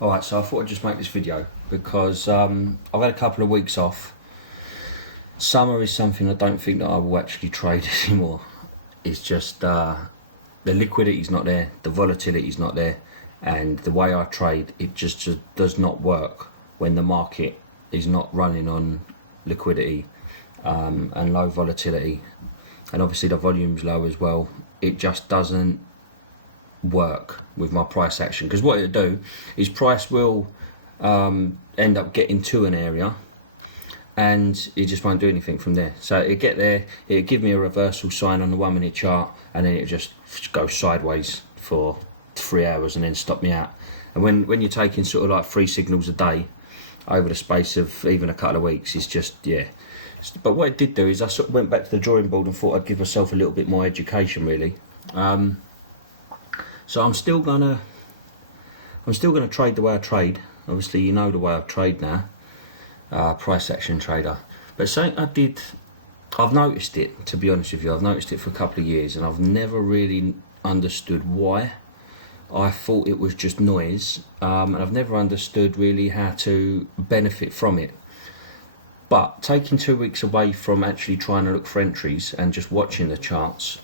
Alright, so I thought I'd just make this video because I've had a couple of weeks off. Summer is something I don't think that I will actually trade anymore. It's just the liquidity's not there, the volatility's not there, and the way I trade, it just does not work when the market is not running on liquidity and low volatility, and obviously the volume's low as well. It just doesn't work with my price action, because what it'll do is price will end up getting to an area and it just won't do anything from there. So it'll get there, it'll give me a reversal sign on the 1 minute chart, and then it'll just go sideways for 3 hours and then stop me out. And when you're taking sort of like 3 signals a day over the space of even a couple of weeks, it's just, yeah. But what it did do is I sort of went back to the drawing board and thought I'd give myself a little bit more education, really. So I'm still gonna trade the way I trade. Obviously, you know the way I trade now, price action trader. But something I've noticed it. To be honest with you, I've noticed it for a couple of years, and I've never really understood why. I thought it was just noise, and I've never understood really how to benefit from it. But taking 2 weeks away from actually trying to look for entries and just watching the charts,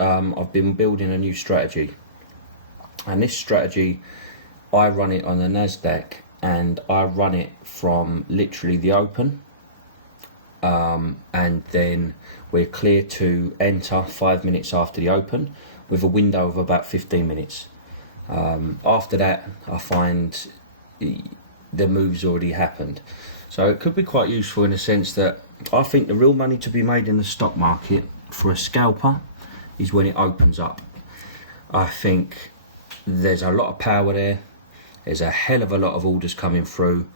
I've been building a new strategy. And this strategy, I run it on the NASDAQ, and I run it from literally the open, and then we're clear to enter 5 minutes after the open with a window of about 15 minutes. After that, I find the move's already happened. So it could be quite useful in the sense that I think the real money to be made in the stock market for a scalper is when it opens up. I think there's a lot of power there. There's a hell of a lot of orders coming through.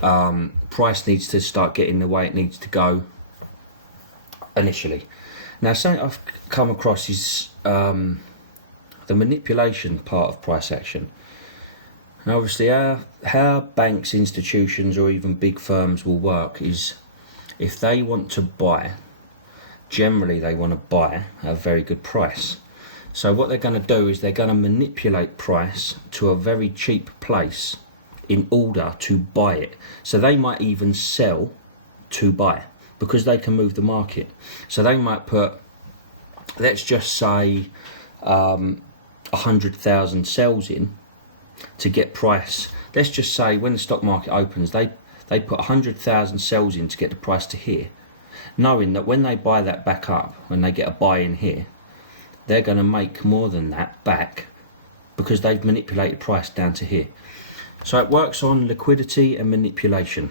Price needs to start getting the way it needs to go initially. Now, something I've come across is the manipulation part of price action. And obviously how banks, institutions, or even big firms will work is if they want to buy, generally they want to buy at a very good price. So what they're going to do is they're going to manipulate price to a very cheap place in order to buy it. So they might even sell to buy because they can move the market. So they might put, let's just say, 100,000 sells in to get price. Let's just say when the stock market opens, they put 100,000 sells in to get the price to here, knowing that when they buy that back up, when they get a buy in here, they're going to make more than that back because they've manipulated price down to here. So it works on liquidity and manipulation.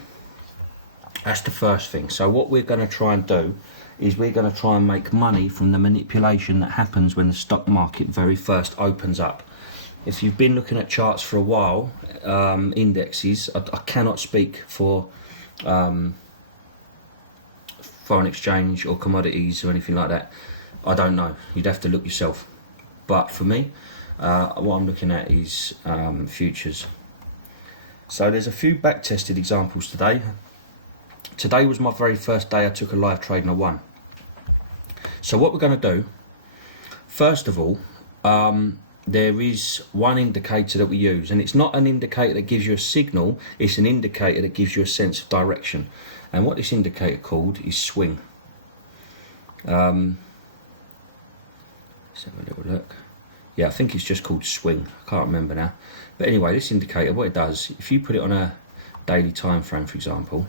That's the first thing. So what we're going to try and do is we're going to try and make money from the manipulation that happens when the stock market very first opens up. If you've been looking at charts for a while, indexes, I cannot speak for foreign exchange or commodities or anything like that. I don't know, you'd have to look yourself. But for me, what I'm looking at is futures. So there's a few back tested examples today. Today was my very first day I took a live trade and I won. So what we're going to do, first of all, there is one indicator that we use, and it's not an indicator that gives you a signal, it's an indicator that gives you a sense of direction. And what this indicator called is swing. Let's have a little look. Yeah, I think it's just called swing. I can't remember now. But anyway, this indicator, what it does, if you put it on a daily time frame, for example,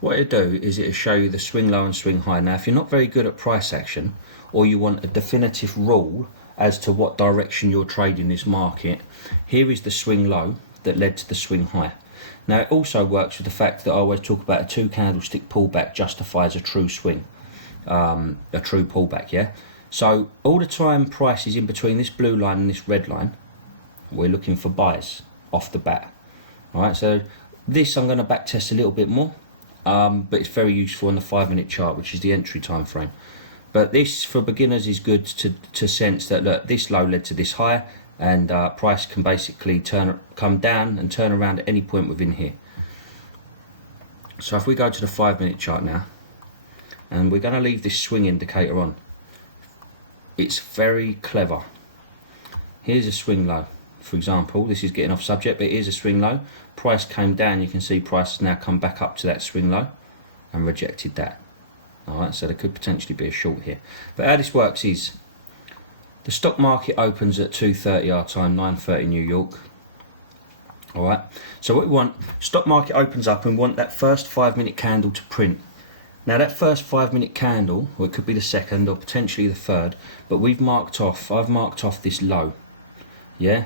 what it'll do is it'll show you the swing low and swing high. Now, if you're not very good at price action, or you want a definitive rule as to what direction you're trading this market, here is the swing low that led to the swing high. Now, it also works with the fact that I always talk about a 2 candlestick pullback justifies a true swing, a true pullback, yeah? So all the time price is in between this blue line and this red line, we're looking for buys off the bat. All right, so this I'm going to back test a little bit more, but it's very useful on the 5 minute chart, which is the entry time frame. But this for beginners is good to sense that, look, this low led to this high, and price can basically come down and turn around at any point within here. So if we go to the 5 minute chart now, and we're going to leave this swing indicator on. it's very clever. Here's a swing low, for example. This is getting off subject, but here's a swing low. Price came down. You can see price has now come back up to that swing low and rejected that. All right, so there could potentially be a short here. But how this works is the stock market opens at 2:30 our time, 9:30 New York. All right, so what we want, stock market opens up and we want that first 5-minute candle to print. Now that first 5-minute candle, or it could be the second or potentially the third, but I've marked off this low. Yeah.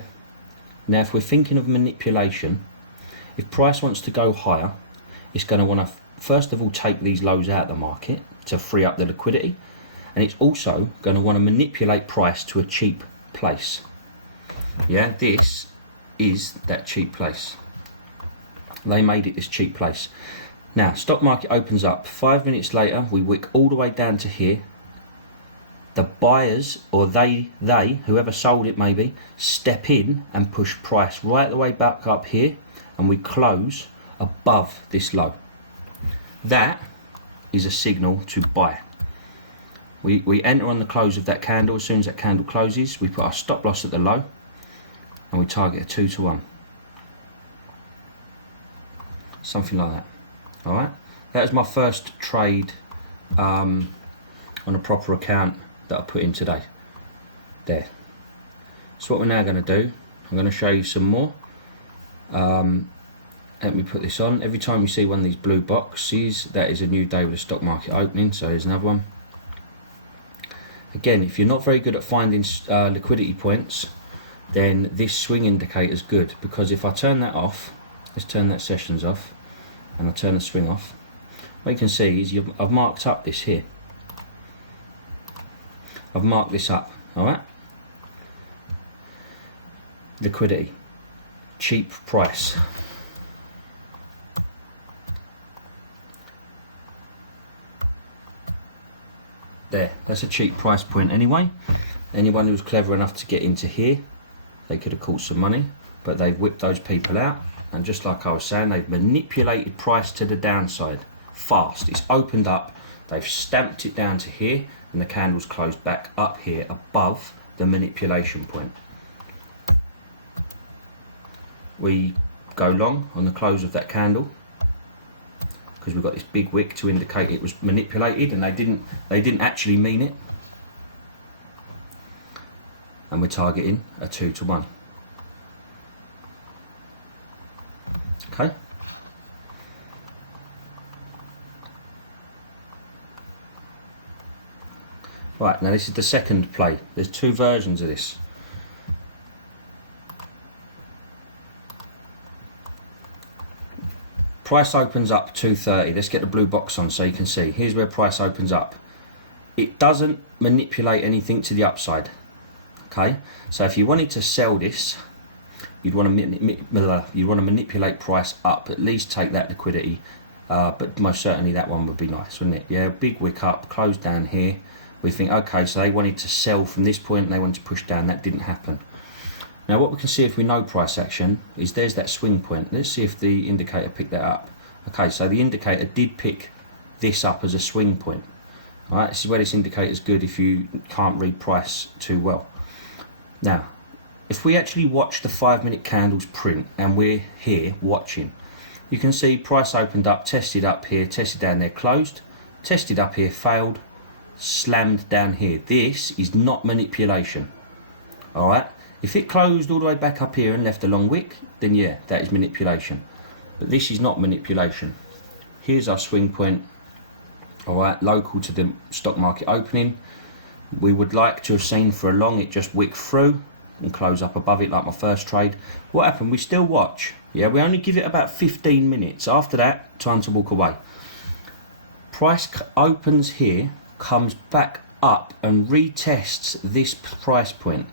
Now if we're thinking of manipulation, if price wants to go higher, it's going to want to first of all take these lows out of the market to free up the liquidity, and it's also going to want to manipulate price to a cheap place. Yeah, this is that cheap place. They made it this cheap place. Now stock market opens up, 5 minutes later we wick all the way down to here. The buyers, or they whoever sold it maybe, step in and push price right the way back up here, and we close above this low. That is a signal to buy. We enter on the close of that candle. As soon as that candle closes, we put our stop loss at the low and we target a 2 to 1. Something like that. All right. That was my first trade on a proper account that I put in today. There. So what we're now going to do, I'm going to show you some more. Let me put this on. Every time you see one of these blue boxes, that is a new day with the stock market opening. So here's another one. Again, if you're not very good at finding liquidity points, then this swing indicator is good, because if I turn that off, let's turn that sessions off, and I turn the swing off, what you can see is I've marked up this here. I've marked this up, all right? Liquidity, cheap price. There, that's a cheap price point anyway. Anyone who's clever enough to get into here, they could have caught some money, but they've whipped those people out, and just like I was saying, they've manipulated price to the downside fast. It's opened up, they've stamped it down to here, and the candle's closed back up here above the manipulation point. We go long on the close of that candle, because we've got this big wick to indicate it was manipulated, and they didn't actually mean it. And we're targeting a 2 to 1. Okay. Right, now this is the second play. There's two versions of this. Price opens up 2:30. Let's get the blue box on so you can see. Here's where price opens up. It doesn't manipulate anything to the upside. Okay, so if you wanted to sell this, you'd want to manipulate price up. At least take that liquidity, but most certainly that one would be nice, wouldn't it? Yeah, big wick up, close down here. We think, okay, so they wanted to sell from this point and they wanted to push down. That didn't happen. Now what we can see if we know price action is there's that swing point. Let's see if the indicator picked that up. Okay, so the indicator did pick this up as a swing point. All right, this is where this indicator is good if you can't read price too well. Now, if we actually watch the 5-minute candles print and we're here watching, you can see price opened up, tested up here, tested down there, closed, tested up here, failed, slammed down here. This is not manipulation. All right. If it closed all the way back up here and left a long wick, then yeah, that is manipulation. But this is not manipulation. Here's our swing point, all right, local to the stock market opening. We would like to have seen for a long it just wick through and close up above it like my first trade. What happened? We still watch. Yeah, we only give it about 15 minutes. After that, time to walk away. Price opens here, comes back up and retests this price point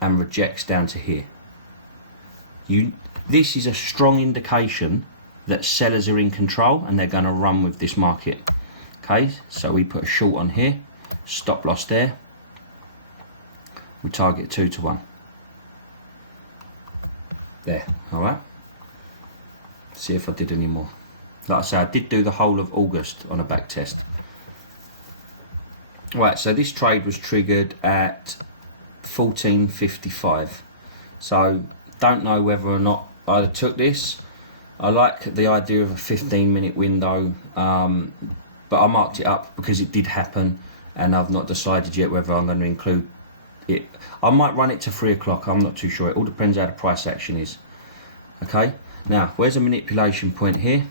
and rejects down to here. This is a strong indication that sellers are in control and they're going to run with this market. Okay, so we put a short on here, stop loss there. We target 2 to 1. There, all right. See if I did any more. Like I say, I did do the whole of August on a back test. Right, so this trade was triggered at 14.55. So don't know whether or not I'd have took this. I like the idea of a 15-minute window, but I marked it up because it did happen, and I've not decided yet whether I'm going to include it. I might run it to 3 o'clock, I'm not too sure. It all depends how the price action is. Okay, now where's a manipulation point here?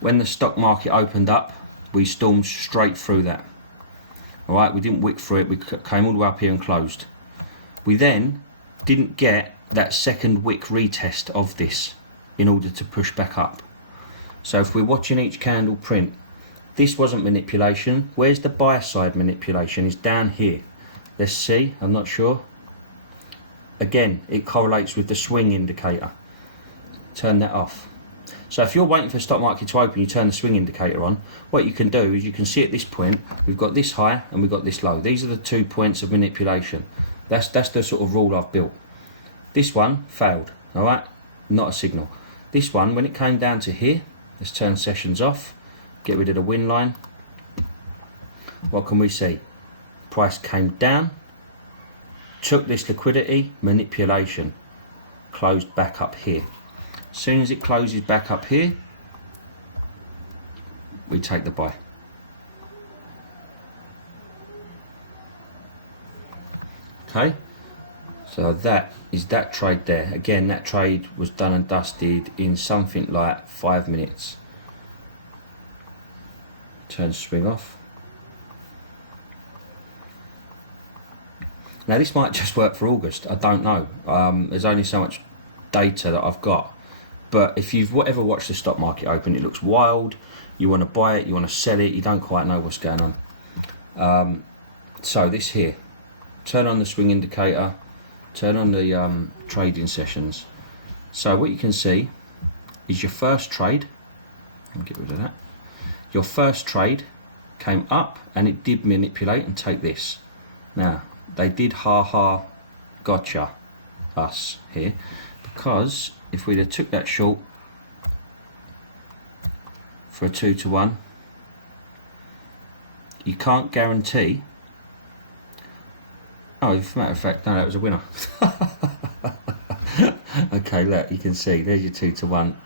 When the stock market opened up, we stormed straight through that. All right, we didn't wick through it, we came all the way up here and closed. We then didn't get that second wick retest of this in order to push back up. So if we're watching each candle print, this wasn't manipulation. Where's the buy side manipulation? It's down here. Let's see, I'm not sure. Again, it correlates with the swing indicator. Turn that off. So if you're waiting for the stock market to open, you turn the swing indicator on. What you can do is you can see at this point, we've got this high and we've got this low. These are the 2 points of manipulation. That's the sort of rule I've built. This one failed, all right? Not a signal. This one, when it came down to here, let's turn sessions off, get rid of the win line. What can we see? Price came down, took this liquidity, manipulation, closed back up here. As soon as it closes back up here, we take the buy. Okay, so that is that trade there. Again, that trade was done and dusted in something like 5 minutes. Turn swing off. Now this might just work for August, I don't know. There's only so much data that I've got. But if you've ever watched the stock market open, it looks wild. You want to buy it, you want to sell it, you don't quite know what's going on. So this here, turn on the swing indicator, turn on the trading sessions. So what you can see is your first trade, let me get rid of that. Your first trade came up and it did manipulate and take this. Now, they did gotcha us here, because if we'd have took that short for a 2 to 1, you can't guarantee. Oh, as a matter of fact, no, that was a winner. Okay, look, you can see there's your 2 to 1.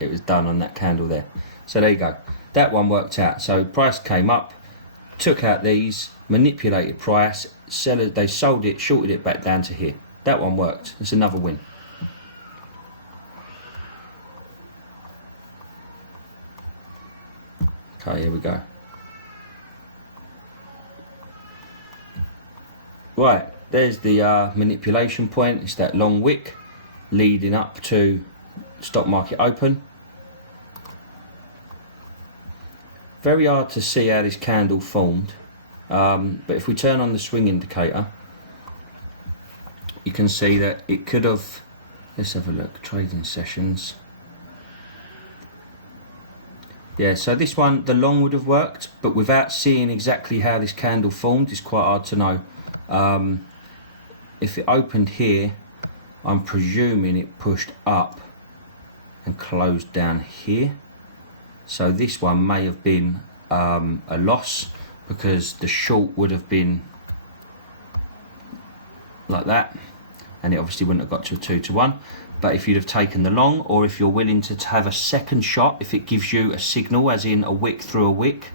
It was done on that candle there. So there you go. That one worked out. So price came up, took out these, manipulated price, sellers, they sold it, shorted it back down to here. That one worked. It's another win. Okay, here we go. Right, there's the manipulation point. It's that long wick leading up to stock market open. Very hard to see how this candle formed, but if we turn on the swing indicator, you can see that it could have, let's have a look, trading sessions. Yeah, so this one, the long would have worked, but without seeing exactly how this candle formed, it's quite hard to know. If it opened here, I'm presuming it pushed up and closed down here. So this one may have been a loss, because the short would have been like that, and it obviously wouldn't have got to a 2 to 1. But if you'd have taken the long, or if you're willing to have a second shot, if it gives you a signal, as in a wick through a wick,